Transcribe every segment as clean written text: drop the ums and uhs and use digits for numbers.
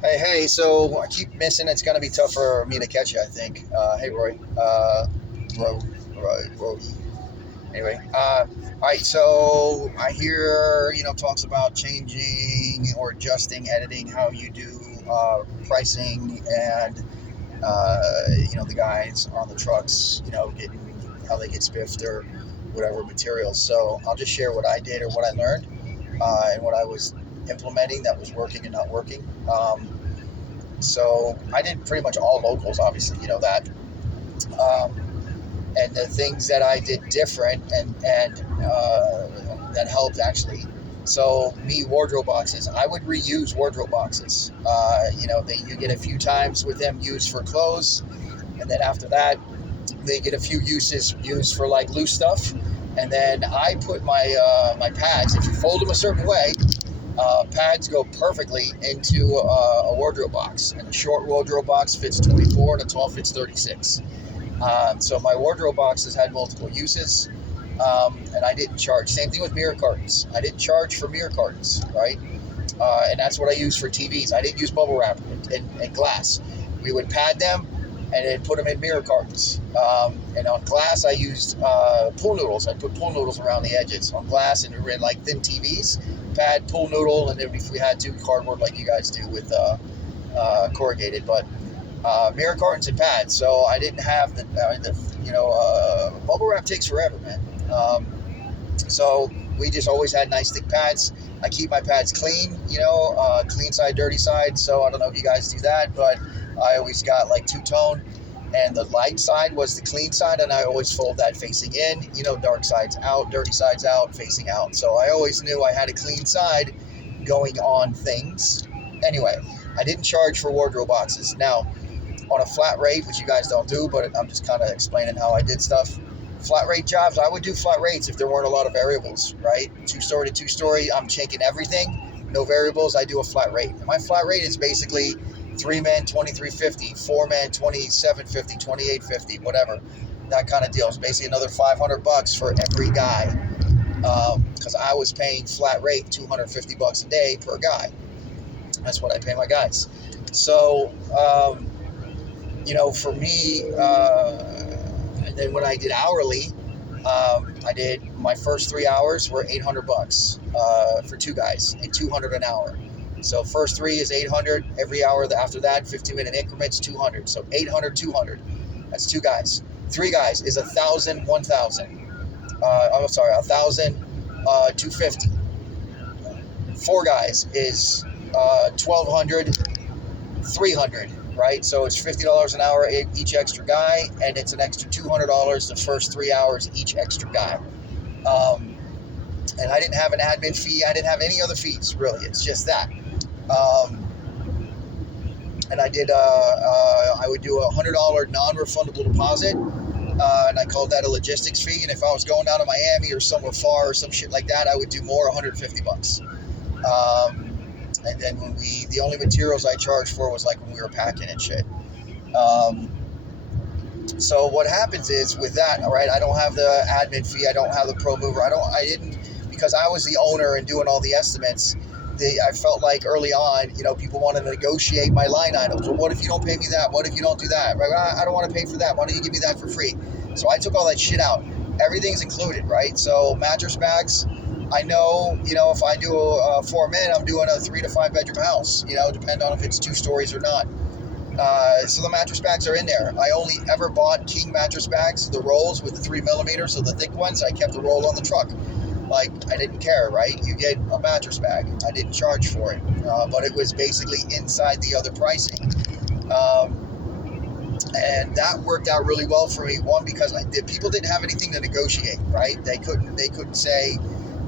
Hey, so I keep missing. It's going to be tough for me to catch you, I think. Hey, Roy. Roee. Anyway, all right, so I hear, talks about changing or adjusting, editing, how you do pricing and, the guys on the trucks, getting how they get spiffed or whatever materials. So I'll just share what I did or what I learned and what I was implementing that was working and not working. So I did pretty much all locals, obviously, you know that. Um, and the things that I did different and that helped actually. So me wardrobe boxes, I would reuse wardrobe boxes. You get a few times with them used for clothes, and then after that, they get a few uses used for like loose stuff. And then I put my pads. If you fold them a certain way, pads go perfectly into a wardrobe box, and a short wardrobe box fits 24 and a tall fits 36. So my wardrobe boxes had multiple uses, and I didn't charge. Same thing with mirror cartons. I didn't charge for mirror cartons, right? And that's what I use for TVs. I didn't use bubble wrap and glass. We would pad them and then put them in mirror cartons. And on glass, I used pool noodles. I put pool noodles around the edges on glass, and we were in like thin TVs, pad, pool noodle, and then if we had to, cardboard like you guys do with corrugated. But mirror cartons and pads. So I didn't have bubble wrap takes forever, man. So we just always had nice thick pads. I keep my pads clean, clean side, dirty side. So I don't know if you guys do that, but I always got like two-tone, and the light side was the clean side, and I always fold that facing in, dark sides out, dirty sides out, facing out. So I always knew I had a clean side going on things. Anyway, I didn't charge for wardrobe boxes. Now, on a flat rate, which you guys don't do, but I'm just kind of explaining how I did stuff. Flat rate jobs, I would do flat rates if there weren't a lot of variables, right? Two-story to two-story, I'm checking everything. No variables, I do a flat rate. And my flat rate is basically 3-man, 2350, 4-man, 2750, 2850, whatever. That kind of deal. It's basically another $500 for every guy. Because I was paying flat rate $250 a day per guy. That's what I pay my guys. So, for me, and then when I did hourly, I did my first 3 hours were $800 for two guys and $200 an hour. So first three is 800 every hour. After that, 15-minute increments, 200. So 800, 200. That's two guys. Three guys is 1,000, 1,000. I'm sorry, 1,000, 250. Four guys is 1,200, 300. Right? So it's $50 an hour each extra guy, and it's an extra $200 the first 3 hours each extra guy. And I didn't have an admin fee. I didn't have any other fees, really. It's just that. And I did, I would do a $100 non-refundable deposit, and I called that a logistics fee. And if I was going down to Miami or somewhere far or some shit like that, I would do more, $150. And then the only materials I charged for was like when we were packing and shit. So what happens is with that, all right, I don't have the admin fee. I don't have the pro mover. Because I was the owner and doing all the estimates. I felt like early on, people want to negotiate my line items. Well, what if you don't pay me that? What if you don't do that? Right? I don't want to pay for that. Why don't you give me that for free? So I took all that shit out. Everything's included, right? So mattress bags, I know, if I do a 4-man, I'm doing a 3 to 5 bedroom house, depending on if it's 2 stories or not. So the mattress bags are in there. I only ever bought king mattress bags, the rolls with the 3mm, so the thick ones. I kept the roll on the truck. Like, I didn't care, right? You get a mattress bag. I didn't charge for it, but it was basically inside the other pricing. And that worked out really well for me. One, because people didn't have anything to negotiate, right? They couldn't say,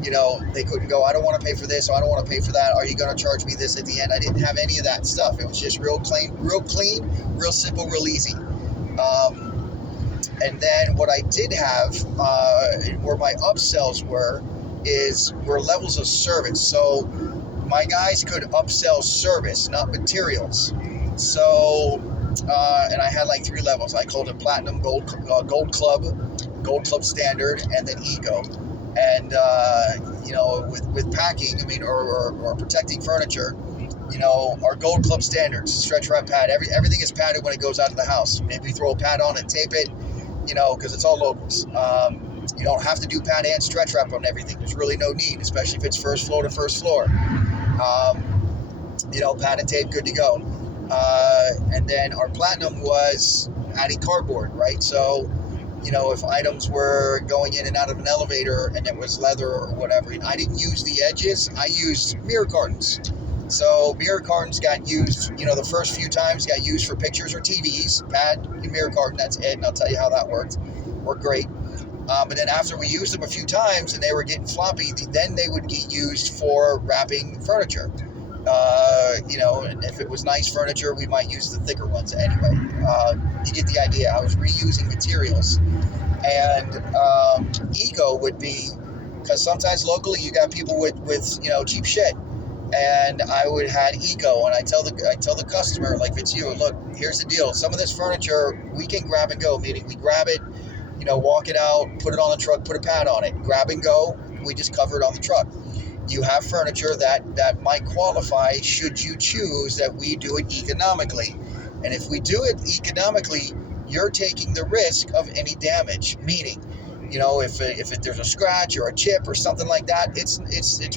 they couldn't go, I don't want to pay for this, or I don't want to pay for that. Are you going to charge me this at the end? I didn't have any of that stuff. It was just real clean, real simple, real easy. And then what I did have, where my upsells were levels of service. So my guys could upsell service, not materials. So, and I had like 3 levels. I called it Platinum, Gold Club Standard, and then Eco. And, with packing, or protecting furniture, our Gold Club standards, stretch wrap pad. Everything is padded when it goes out of the house. Maybe throw a pad on it, tape it, because it's all locals. You don't have to do pad and stretch wrap on everything. There's really no need, especially if it's first floor to first floor. Pad and tape, good to go. And then our platinum was adding cardboard, right? So, if items were going in and out of an elevator and it was leather or whatever, I didn't use the edges. I used mirror cartons. So mirror cartons got used, the first few times got used for pictures or TVs. Pad and mirror carton, that's it. And I'll tell you how that worked. Worked great. But then after we used them a few times and they were getting floppy, then they would get used for wrapping furniture. And if it was nice furniture, we might use the thicker ones anyway. You get the idea. I was reusing materials. And eco would be, because sometimes locally you got people with cheap shit. And I would had eco, and I tell the customer, like, if it's you, look, here's the deal. Some of this furniture we can grab and go, meaning we grab it, walk it out, put it on the truck, put a pad on it, grab and go. We just cover it on the truck. You have furniture that might qualify should you choose that we do it economically. And if we do it economically, you're taking the risk of any damage, meaning, if there's a scratch or a chip or something like that, it's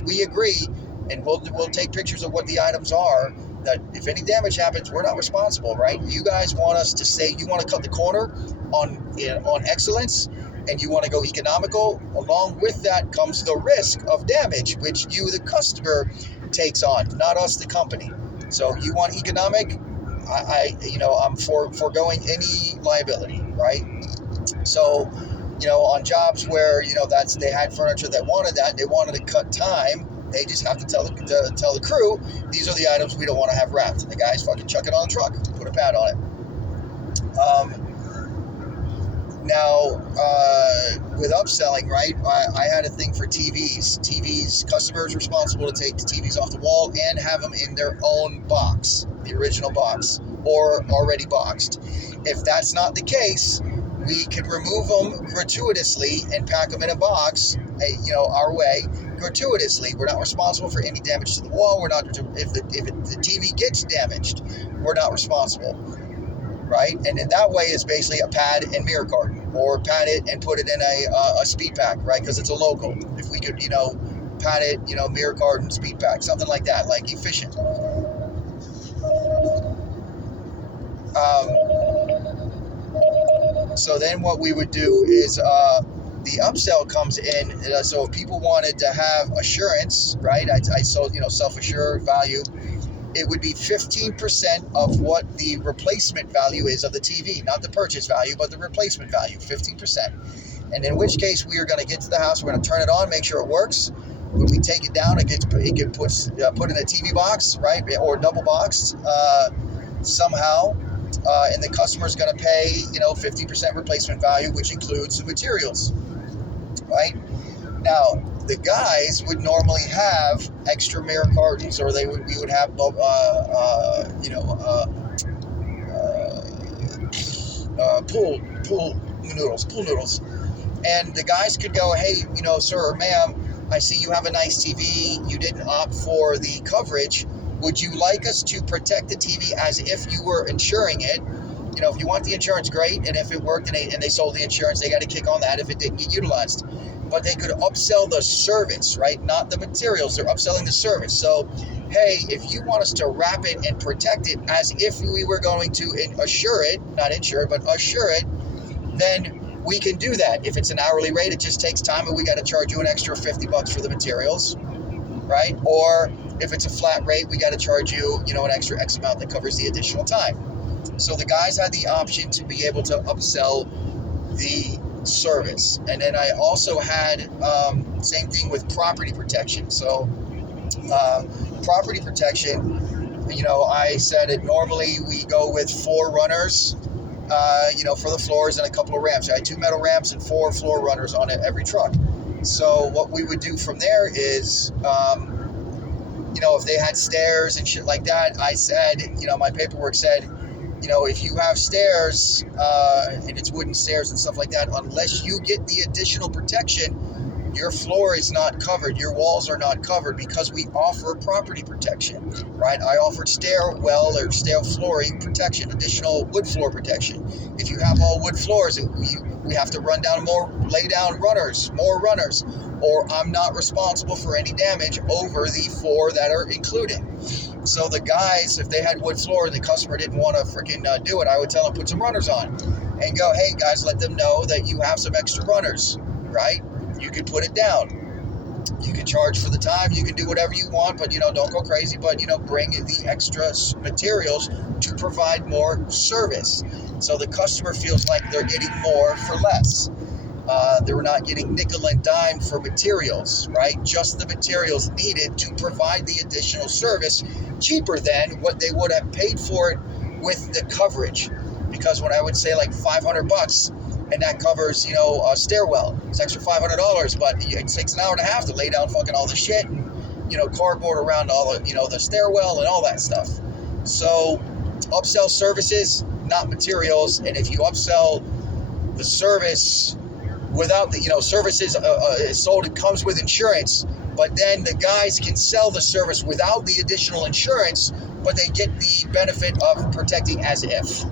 we agree. And we'll take pictures of what the items are, that if any damage happens, we're not responsible, right? You guys want us to say, you want to cut the corner on excellence, and you want to go economical. Along with that comes the risk of damage, which you, the customer, takes on, not us, the company. So you want economic, I'm foregoing any liability, right? So, on jobs where, they had furniture that wanted that, they wanted to cut time, they just have to tell the crew, these are the items we don't want to have wrapped. And the guys fucking chuck it on the truck, put a pad on it. Now, with upselling, right, I had a thing for TVs. TVs, customers responsible to take the TVs off the wall and have them in their own box, the original box, or already boxed. If that's not the case, we could remove them gratuitously and pack them in a box, our way, gratuitously. We're not responsible for any damage to the wall. We're not, if the TV gets damaged, we're not responsible, right? And in that way, it's basically a pad and mirror carton, or pad it and put it in a speed pack, right? Because it's a local. If we could, pad it, mirror carton, speed pack, something like that, like efficient. So then what we would do is the upsell comes in. So if people wanted to have assurance, right? I sold, self-assured value. It would be 15% of what the replacement value is of the TV, not the purchase value, but the replacement value, 15%. And in which case we are going to get to the house, we're going to turn it on, make sure it works. When we take it down, it gets put in a TV box, right, or double boxed somehow. And the customer's going to pay, 50% replacement value, which includes the materials, right? Now, the guys would normally have extra mirror cartons, or we would have, pool noodles. And the guys could go, hey, sir or ma'am, I see you have a nice TV. You didn't opt for the coverage. Would you like us to protect the TV as if you were insuring it? If you want the insurance, great. And if it worked and they sold the insurance, they got to kick on that if it didn't get utilized. But they could upsell the service, right? Not the materials. They're upselling the service. So, hey, if you want us to wrap it and protect it as if we were going to assure it, not insure it, but assure it, then we can do that. If it's an hourly rate, it just takes time and we got to charge you an extra $50 for the materials, right? Or if it's a flat rate, we got to charge you, an extra X amount that covers the additional time. So the guys had the option to be able to upsell the service. And then I also had same thing with property protection. So property protection, I said it normally we go with 4 runners, for the floors and a couple of ramps. I had 2 metal ramps and 4 floor runners on every truck. So what we would do from there is, if they had stairs and shit like that, I said, my paperwork said, if you have stairs and it's wooden stairs and stuff like that, unless you get the additional protection, your floor is not covered, your walls are not covered because we offer property protection, right? I offered stairwell or stair flooring protection, additional wood floor protection. If you have all wood floors, we have to lay down runners, more runners, or I'm not responsible for any damage over the 4 that are included. So the guys, if they had wood floor and the customer didn't want to freaking do it, I would tell them put some runners on and go, hey guys, let them know that you have some extra runners, right? You can put it down. You can charge for the time. You can do whatever you want, but, don't go crazy. But, bring the extra materials to provide more service. So the customer feels like they're getting more for less. They're not getting nickel and dime for materials, right? Just the materials needed to provide the additional service cheaper than what they would have paid for it with the coverage. Because when I would say like $500, and that covers, a stairwell, it's extra $500, but it takes an hour and a half to lay down fucking all the shit and, cardboard around all the, the stairwell and all that stuff. So upsell services, not materials. And if you upsell the service without the, services sold, it comes with insurance, but then the guys can sell the service without the additional insurance, but they get the benefit of protecting as if.